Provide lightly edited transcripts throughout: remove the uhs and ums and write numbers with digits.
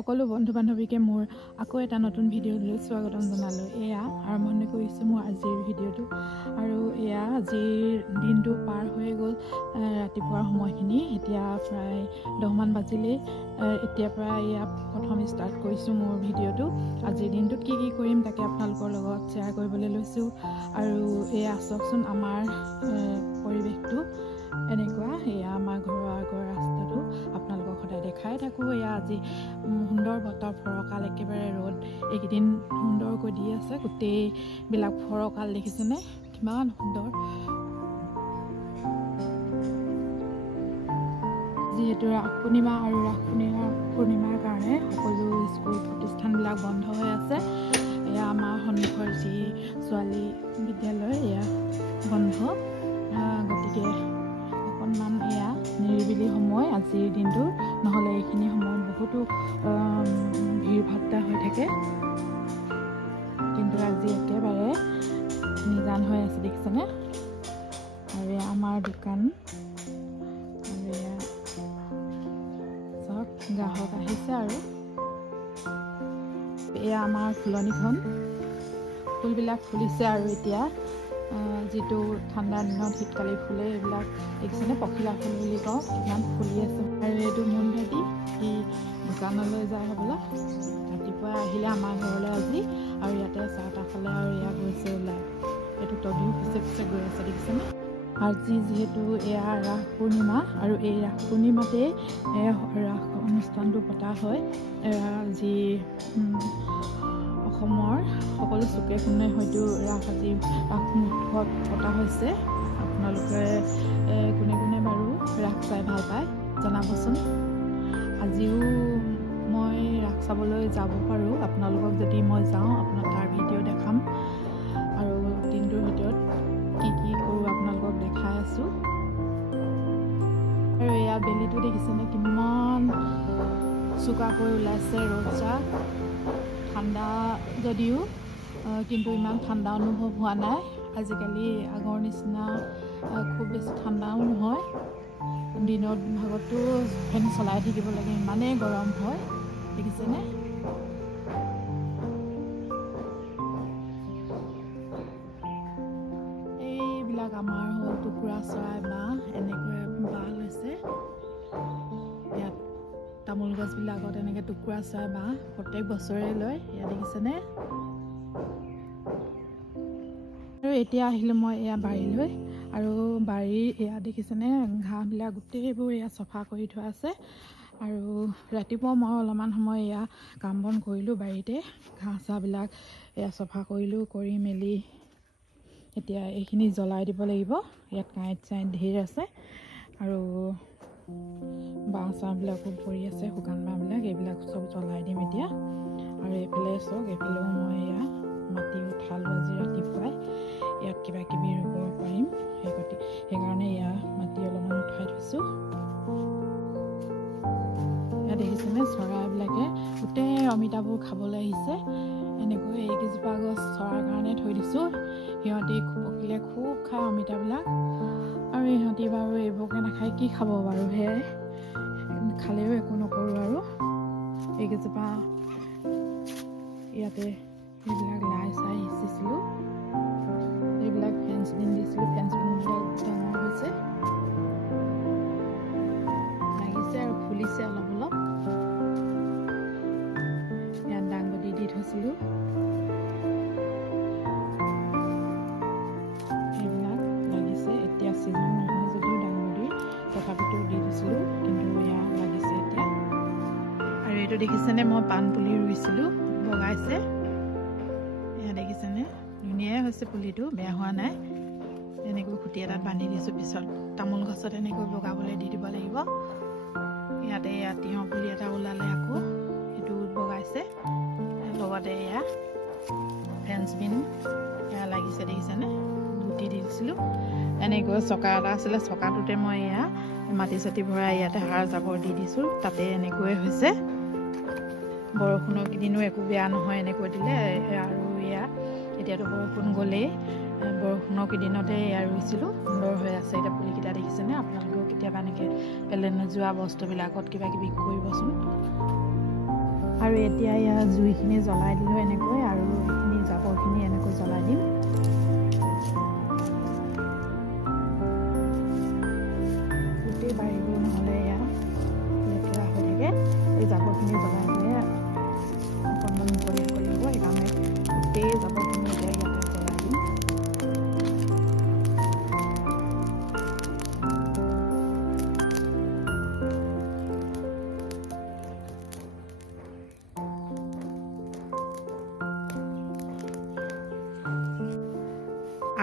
সকলো বন্ধু বান্ধৱীকে মোৰ আকৌ এটা নতুন ভিডিঅ'লৈ স্বাগতম জনালোঁ। এয়া আৰম্ভণি কৰিছোঁ মোৰ আজিৰ ভিডিঅ'টো। আৰু এয়া আজিৰ দিনটো পাৰ হৈ গ'ল ৰাতিপুৱাৰ সময়খিনি। এতিয়া প্ৰায় 10মান বাজিলেই। এতিয়াৰ পৰা এয়া প্ৰথম ষ্টাৰ্ট কৰিছোঁ মোৰ ভিডিঅ'টো। আজিৰ দিনটোত কি কি কৰিম তাকে আপোনালোকৰ লগত শ্বেয়াৰ কৰিবলৈ লৈছোঁ। আৰু এয়া চাওকচোন আমাৰ পৰিৱেশটো এনেকুৱা। এয়া আমাৰ ঘৰৰ আগৰ ৰাস্তাটো আপোনালোকক সদায় দেখাই থাকোঁ। এয়া আজি সুন্দৰ বতৰ, ফৰকাল, একেবাৰে ৰ'দ এইকেইদিন সুন্দৰকৈ দি আছে। গোটেইবিলাক ফৰকাল দেখিছেনে কিমান সুন্দৰ। যিহেতু ৰাস পূৰ্ণিমা আৰু ৰাস পূৰ্ণিমাৰ কাৰণে সকলো স্কুল প্ৰতিষ্ঠানবিলাক বন্ধ হৈ আছে। এয়া আমাৰ সন্মুখৰ যি ছোৱালী বিদ্যালয় এয়া বন্ধ। গতিকে অকণমান এয়া নিৰিবিলি সময় আজিৰ দিনটো, নহ'লে এইখিনি সময়ত বহুতো ভিৰ ভাট্টা হৈ থাকে। কিন্তু আজি একেবাৰে নিজান হৈ আছে দেখিছেনে। আৰু এয়া আমাৰ দোকান, আৰু এয়া চব গ্ৰাহক আহিছে। আৰু এয়া আমাৰ ফুলনিখন, ফুলবিলাক ফুলিছে। আৰু এতিয়া যিটো ঠাণ্ডা দিনত শীতকালি ফুলে এইবিলাক দেখিছেনে, পখিলা ফুল বুলি কওঁ, ইমান ফুলি আছে। আৰু এইটো মোন ভাইটি সি দোকানলৈ যায় হ'বলা, ৰাতিপুৱা আহিলে আমাৰ ঘৰলৈ আজি। আৰু ইয়াতে চাহ তাহ খালে আৰু এয়া গৈছে ওলাই। এইটো তবিও পিছে পিছে গৈ আছে দেখিছেনে। আজি যিহেতু এয়া ৰাস পূৰ্ণিমা, আৰু এই ৰাস পূৰ্ণিমাতেই ৰাস অনুষ্ঠানটো পতা হয়। যি অসমৰ সকলো চুকে কোণে হয়তো ৰাস মহোৎসৱ পতা হৈছে। আপোনালোকে কোনে কোনে বাৰু ৰাস চাই ভাল পায় জনাবচোন। আজিও মই ৰাস চাবলৈ যাব পাৰোঁ। আপোনালোকক যদি মই যাওঁ তাৰ ভিডিঅ' দেখাম। আৰু দিনটোৰ ভিতৰত কি কি কৰোঁ আপোনালোকক দেখাই আছোঁ। আৰু এয়া বেলিটো দেখিছেনে কিমান চোকাকৈ ওলাইছে। ৰ'দজাক ঠাণ্ডা যদিও কিন্তু ইমান ঠাণ্ডা অনুভৱ হোৱা নাই। আজিকালি আগৰ নিচিনা খুব বেছি ঠাণ্ডাও নহয়। দিনত ভাগতো ফেন চলাই থাকিব লাগে, ইমানেই গৰম হয় দেখিছেনে। এইবিলাক আমাৰ হ'ল টুকুৰা চৰাই বাঁহ, এনেকৈ বাঁহ লৈছে। ইয়াত তামোল গছবিলাকত এনেকৈ টুকুৰা চৰাই বাঁহ প্ৰত্যেক বছৰে লয়, ইয়াত দেখিছেনে। আৰু এতিয়া আহিলোঁ মই এয়া বাৰীলৈ। আৰু বাৰীৰ এয়া দেখিছেনে ঘাঁহবিলাক গোটেইবোৰ এয়া চফা কৰি থোৱা আছে। আৰু ৰাতিপুৱা মই অলপমান সময় এয়া কাম বন কৰিলোঁ বাৰীতে, ঘাঁহ চাহবিলাক এয়া চফা কৰিলোঁ। কৰি মেলি এতিয়া এইখিনি জ্বলাই দিব লাগিব। ইয়াত কাঁইট চাইট ধেৰ আছে। আৰু বাঁহ চাহবিলাকো পৰি আছে, শুকান বাঁহবিলাক, এইবিলাক চব জ্বলাই দিম এতিয়া। আৰু এইফালে চাওক, এইফালেও মই এয়া মাটি উঠালোঁ আজি ৰাতিপুৱাই। ইয়াত কিবা কিবি ৰুব পাৰিম সেইকাৰণে এয়া মাটি অলপমান উঠাই থৈছোঁ। ইয়াত দেখিছেনে চৰাইবিলাকে গোটেই অমিতাবোৰ খাবলৈ আহিছে। এনেকৈ এইকেইজোপা গছ চৰাৰ কাৰণে থৈ দিছোঁ। সিহঁতি পকিলে খুব খায় অমিতাবিলাক। আৰু ইহঁতি বাৰু এইবোৰকে নাখায়, কি খাব বাৰু, সেয়াই খালেও একো নকৰোঁ। আৰু এইকেইজোপা ইয়াতে এইবিলাক লাই চাই সিঁচিছিলোঁ, এইবিলাক ফেঞ্চ বিন দিছিলোঁ। ফেঞ্চ বিনবিলাক ডাঙৰ হৈছে, লাগিছে আৰু ফুলিছে অলপ অলপ। ইয়াত দাংবডি দি থৈছিলোঁ, এইবিলাক লাগিছে। এতিয়া ছিজন নহয় যদিও দাংবডি তথাপিতো দি দিছিলোঁ, কিন্তু এয়া লাগিছে এতিয়া। আৰু এইটো দেখিছেনে মই পাণ পুলি ৰুইছিলোঁ, বগাইছে। এয়া দেখিছেনে ধুনীয়াই হৈছে পুলিটো, বেয়া হোৱা নাই। এনেকৈ খুঁটি এটাত বান্ধি দিছোঁ, পিছত তামোল গছত এনেকৈ বগাবলৈ দি দিব লাগিব। ইয়াতে এয়া তিয়ঁহ পুলি এটা ওলালে আকৌ, সেইটো বগাইছে। লগতে এয়া ফ্ৰেঞ্চ বিন এয়া লাগিছে দেখিছেনে, গুটি দি দিছিলোঁ। এনেকৈ চকা এটা আছিলে, চকাটোতে মই এয়া মাটি চাটি ভৰাই ইয়াতে সাৰ জাবৰ দি দিছোঁ, তাতে এনেকৈ হৈছে। বৰষুণৰ কেইদিনো একো বেয়া নহয় এনেকৈ দিলে। আৰু এয়া এতিয়াতো বৰষুণ গ'লেই, বৰষুণৰ কেইদিনতে এয়া ৰুইছিলোঁ, সুন্দৰ হৈ আছে এতিয়া পুলিকেইটা দেখিছেনে। আপোনালোকেও কেতিয়াবা এনেকৈ পেলাই নোযোৱা বস্তুবিলাকত কিবা কিবি কৰিবচোন। আৰু এতিয়া ইয়া জুইখিনি জ্বলাই দিলোঁ এনেকৈ আৰু এইখিনি জাবৰখিনি এনেকৈ জ্বলাই দিম গোটেই বাৰীবোৰ নহ'লে এয়া লেতেৰা হৈ থাকে এই জাবৰখিনি জ্বলাই দিলে অকণমান মুকলি মুকলি হ'ব সেইকাৰণে গোটেই জাবৰখিনি এতিয়া ইয়াতে জ্বলাই দিম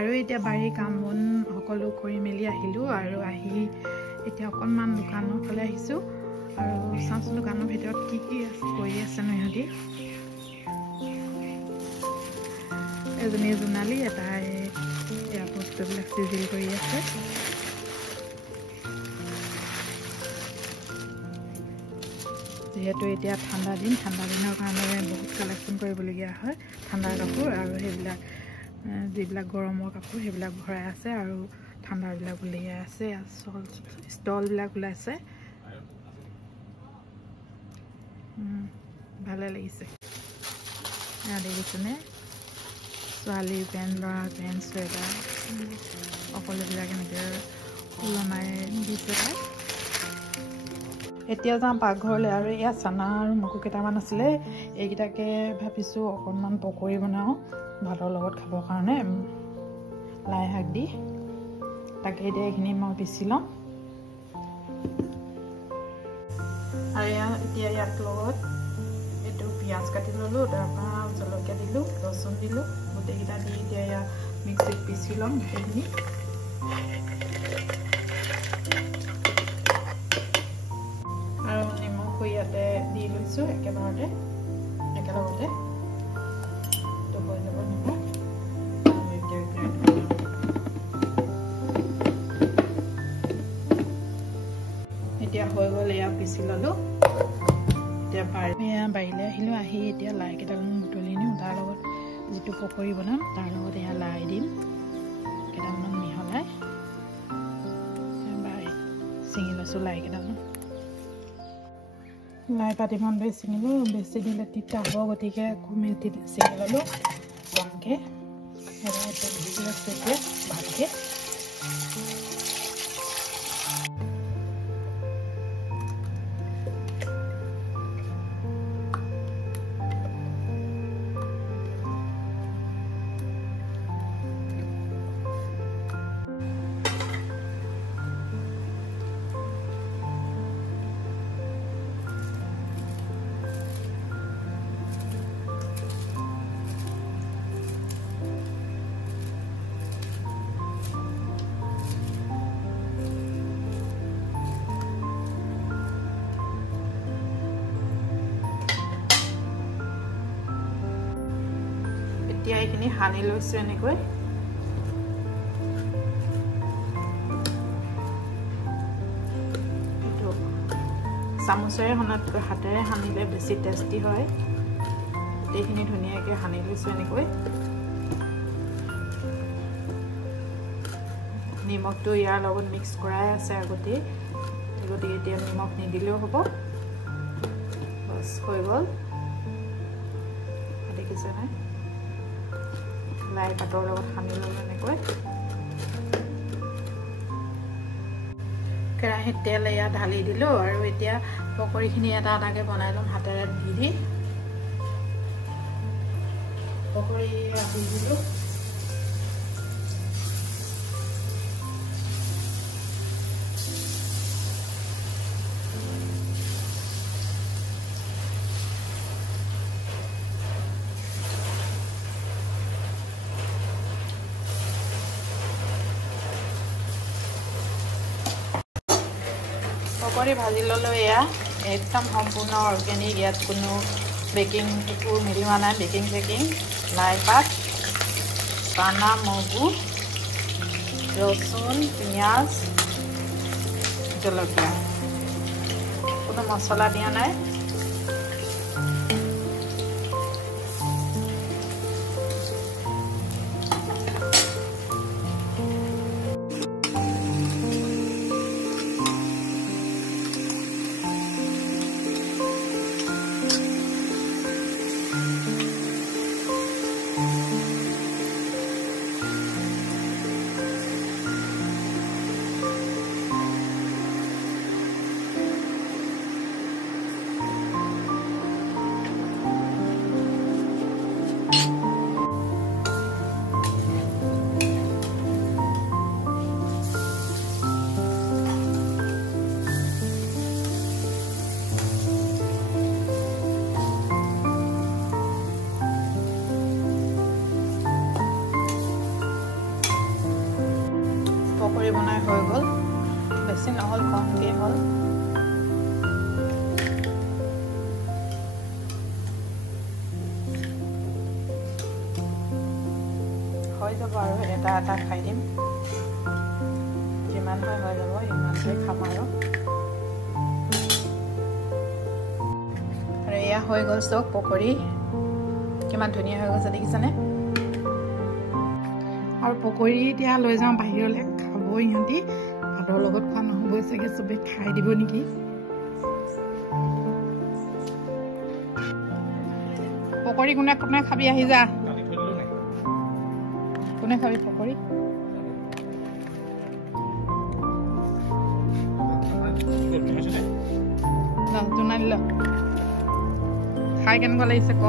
আৰু এতিয়া বাৰীৰ কাম বন সকলো কৰি মেলি আহিলোঁ আৰু আহি এতিয়া অকণমান দোকানৰ ফালে আহিছোঁ আৰু চাওঁচোন দোকানৰ ভিতৰত কি কি কৰি আছে ন সিহঁতি এজনী জোনালী এটাই এয়া বস্তুবিলাক চিজিল কৰি আছে যিহেতু এতিয়া ঠাণ্ডা দিনৰ কাৰণে বহুত কালেকশ্যন কৰিবলগীয়া হয় ঠাণ্ডাৰ কাপোৰ আৰু সেইবিলাক যিবিলাক গৰমৰ কাপোৰ সেইবিলাক ভৰাই আছে আৰু ঠাণ্ডাবিলাক উলিয়াই আছে ষ্টলবিলাক ওলাইছে ভালে লাগিছে দেখিছেনে ছোৱালীৰ পেণ্ট ল'ৰাৰ পেণ্ট চুৱেটাৰ সকলোবিলাক এনেকৈ ওলমাই দিছে তাই এতিয়া যাওঁ পাকঘৰলৈ আৰু এয়া চানা আৰু মগু কেইটামান আছিলে এইকেইটাকে ভাবিছোঁ অকণমান পকৰি বনাওঁ ভাতৰ লগত খাবৰ কাৰণে লাই শাক দি তাকে এতিয়া এইখিনি মই পিচি ল'ম আৰু এতিয়া ইয়াৰ লগত এইটো পিঁয়াজ কাটি ল'লোঁ তাৰপৰা জলকীয়া দিলোঁ ৰচুন দিলোঁ গোটেইকেইটা দি এতিয়া ইয়াত মিক্সিত পিচি ল'ম গোটেইখিনি আৰু নিমখো ইয়াতে দি লৈছোঁ একেলগতে হৈ যাব নিমখ এতিয়া হৈ গ'ল এয়া পিচি ল'লোঁ এতিয়া বাৰীলৈ আহিলোঁ আহি এতিয়া লাই কেইটামান বুটলি নিওঁ তাৰ লগত যিটো পকৰি বনাম তাৰ লগত এয়া লাই দিম কেইটামান মিহলাই ছিঙি লৈছোঁ লাই কেইটামান লাই পাতিমান বেছি ছিঙিলোঁ বেছি দিলে তিতা হ'ব গতিকে কমেই ছিঙি ল'লোঁ কমকৈ তেতিয়া ভালকৈ এতিয়া এইখিনি সানি লৈছোঁ এনেকৈ এইটো চামুচেৰে সনাতকৈ হাতেৰে সানিলে বেছি টেষ্টি হয় গোটেইখিনি ধুনীয়াকৈ সানি লৈছোঁ এনেকৈ নিমখটো ইয়াৰ লগত মিক্স কৰাই আছে আগতে গতিকে এতিয়া নিমখ নিদিলেও হ'ব বছ হৈ গ'ল দেখিছেনে লাই পাতৰ লগত সানি ল'লোঁ এনেকৈ কেৰাহীত তেল এয়া ঢালি দিলোঁ আৰু এতিয়া পকৰিখিনি এটা এটাকৈ বনাই ল'ম হাতেৰে দি পকৰি দি দিলোঁ পকৰি ভাজি ল'লোঁ এয়া একদম সম্পূৰ্ণ অৰ্গেনিক ইয়াত কোনো বেকিং একো মিলোৱা নাই বেকিং লাই পাত চানা মগু ৰচুন পিঁয়াজ জলকীয়া কোনো মছলা দিয়া নাই পকৰি বনাই হৈ গ'ল বেছি নহ'ল কমকৈ হ'ল হৈ যাব আৰু এটা এটা খাই দিম যিমান হয় হৈ যাব ইমানটোৱে খাম আৰু এয়া হৈ গ'ল চব পকৰি কিমান ধুনীয়া হৈ গৈছে দেখিছানে আৰু পকৰি এতিয়া লৈ যাওঁ বাহিৰলৈ খাব ইহঁতি ভাতৰ লগত খোৱা নহ'বই চাগে চবেই খাই দিব নেকি পকৰি কোনে কোনে খাবি আহি যা কোনে খাবি পকৰি জনাই দিল খাই কেনেকুৱা লাগিছে ক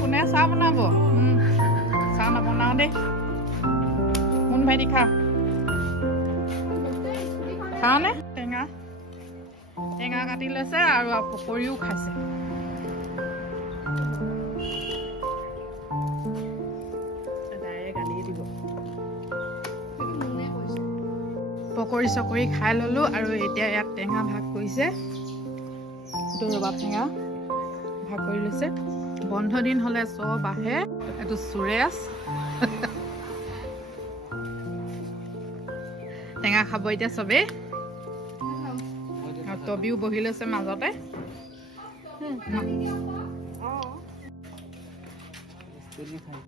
কোনে চাহ বনাব চাহ নবনাও দেই কোন ভাইটি খাওঁ নে টেঙা টেঙা কাটি লৈছে আৰু পকৰিও খাইছে পকৰি চকৰি খাই ললো আৰু এতিয়া ইয়াত টেঙা ভাগ কৰিছে এইটো ৰবাব টেঙা ভাগ কৰি লৈছে বন্ধ দিন হলে চব আহে এইটো সুৰেশ টেঙা খাব এতিয়া চবেই আৰু তবিও বহি লৈছে মাজতে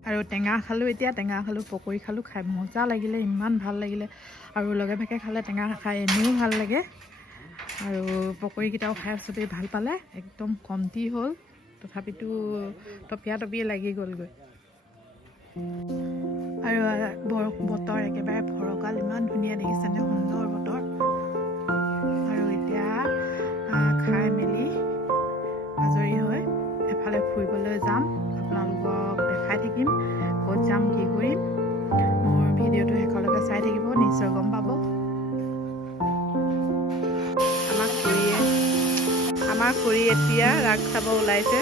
আৰু টেঙা খালো এতিয়া টেঙা খালো পকৰি খালো খাই মজা লাগিলে ইমান ভাল লাগিলে আৰু লগে ভাগে খালে টেঙা খাই এনেও ভাল লাগে আৰু পকৰিকেইটাও খাই চবেই ভাল পালে একদম কমটি হ'ল তথাপিতো টপিয়া টপিয়ে লাগি গ'লগৈ আৰু বতৰ একেবাৰে ফৰকাল ইমান ধুনীয়া দেখিছেনে সুন্দৰ বতৰ আৰু এতিয়া খাই মেলি আজৰি হৈ এফালে ফুৰিবলৈ যাম আপোনালোকক দেখাই থাকিম ক'ত যাম কি কৰিম মোৰ ভিডিঅ'টো শেষলৈকে চাই থাকিব নিশ্চয় গম পাব আমাৰ খুৰী এতিয়া ৰাস চাব ওলাইছে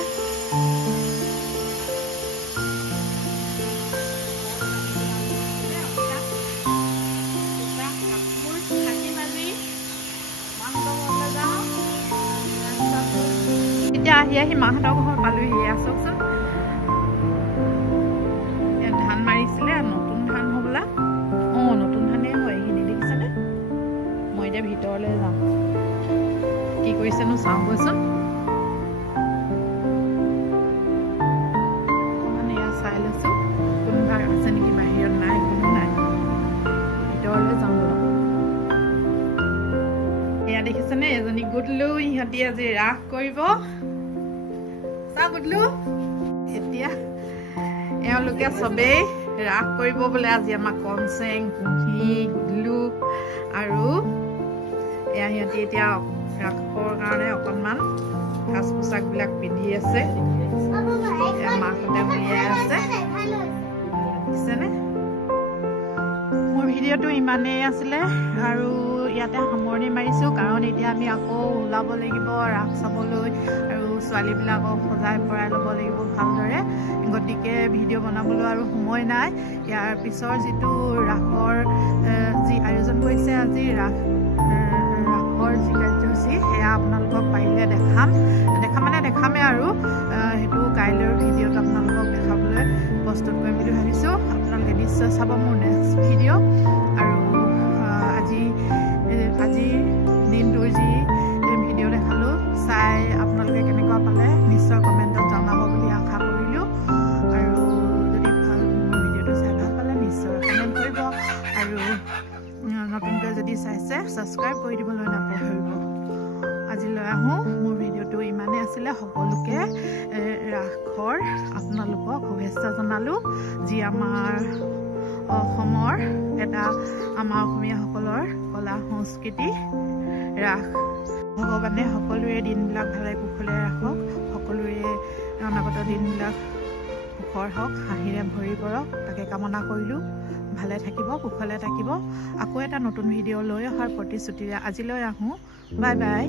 এতিয়া আহি মাহঁতৰ ঘৰ পালোহি চাওকচোন ইয়াত ধান মাৰিছিলে নতুন ধান হ'বলা নতুন ধানেই হয় এইখিনি দেখিছেনে মই এতিয়া ভিতৰলৈ যাম কি কৰিছেনো চাওঁ গৈচোন অকণমান এয়া চাই লৈছোঁ কোনোবা আছে নেকি বাহিৰত নাই কোনো নাই ভিতৰলৈ যাওঁ এয়া দেখিছেনে এজনী গুডলু ইহঁতি আজি ৰাস কৰিব চা গুডলু এতিয়া এওঁলোকে চবেই ৰাস কৰিব বোলে আজি আমাৰ কনচেং কুঁহি গুডলু আৰু এয়া সিহঁতি এতিয়া ৰাসৰ কাৰণে অকণমান সাজ পোছাকবিলাক পিন্ধি আছে মাকহঁতে উলিয়াই আছে দেখিছেনে মোৰ ভিডিঅ'টো ইমানেই আছিলে আৰু ইয়াতে সামৰণি মাৰিছোঁ কাৰণ এতিয়া আমি আকৌ ওলাব লাগিব ৰাস চাবলৈ আৰু ছোৱালীবিলাকক সজাই পৰাই ল'ব লাগিব ভালদৰে গতিকে ভিডিঅ' বনাবলৈ আৰু সময় নাই ইয়াৰ পিছৰ যিটো ৰাসৰ যি আয়োজন কৰিছে আজি ৰাসৰ যি কাৰ্যসূচী সেয়া আপোনালোকক পাৰিলে দেখামেই আৰু সেইটো কাইলৈৰ ভিডিঅ'ত আপোনালোকক দেখাবলৈ প্ৰস্তুত কৰিম বুলি ভাবিছোঁ আপোনালোকে নিশ্চয় চাব মোৰ নেক্সট ভিডিঅ' আৰু আজিৰ দিনটোৰ যি ভিডিঅ' দেখালোঁ চাই আপোনালোকে কেনেকুৱা পালে নিশ্চয় কমেণ্টত জনাব বুলি আশা কৰিলোঁ আৰু যদি মোৰ ভিডিঅ'টো চাই ভাল পালে নিশ্চয় কমেণ্ট কৰিব আৰু নতুনকৈ যদি চাইছে ছাবস্ক্ৰাইব কৰি দিবলৈ নাপাহৰিব আজিলৈ আহোঁ মোৰ ভিডিঅ'টো ইমানেই আছিলে সকলোকে ৰাসৰ আপোনালোকক শুভেচ্ছা জনালোঁ যি আমাৰ অসমৰ এটা আমাৰ অসমীয়াসকলৰ কলা সংস্কৃতি ৰাস ভগৱানে সকলোৰে দিনবিলাক ভালে কুশলে ৰাখক সকলোৰে অনাগত দিনবিলাক সুখৰ হওক হাঁহিৰে ভৰি পৰক তাকে কামনা কৰিলোঁ ভালে থাকিব, কুশলে থাকিব। আকৌ এটা নতুন ভিডিঅ' লৈ অহাৰ প্ৰতিশ্ৰুতিৰে আজিলৈ আহোঁ। Bye bye.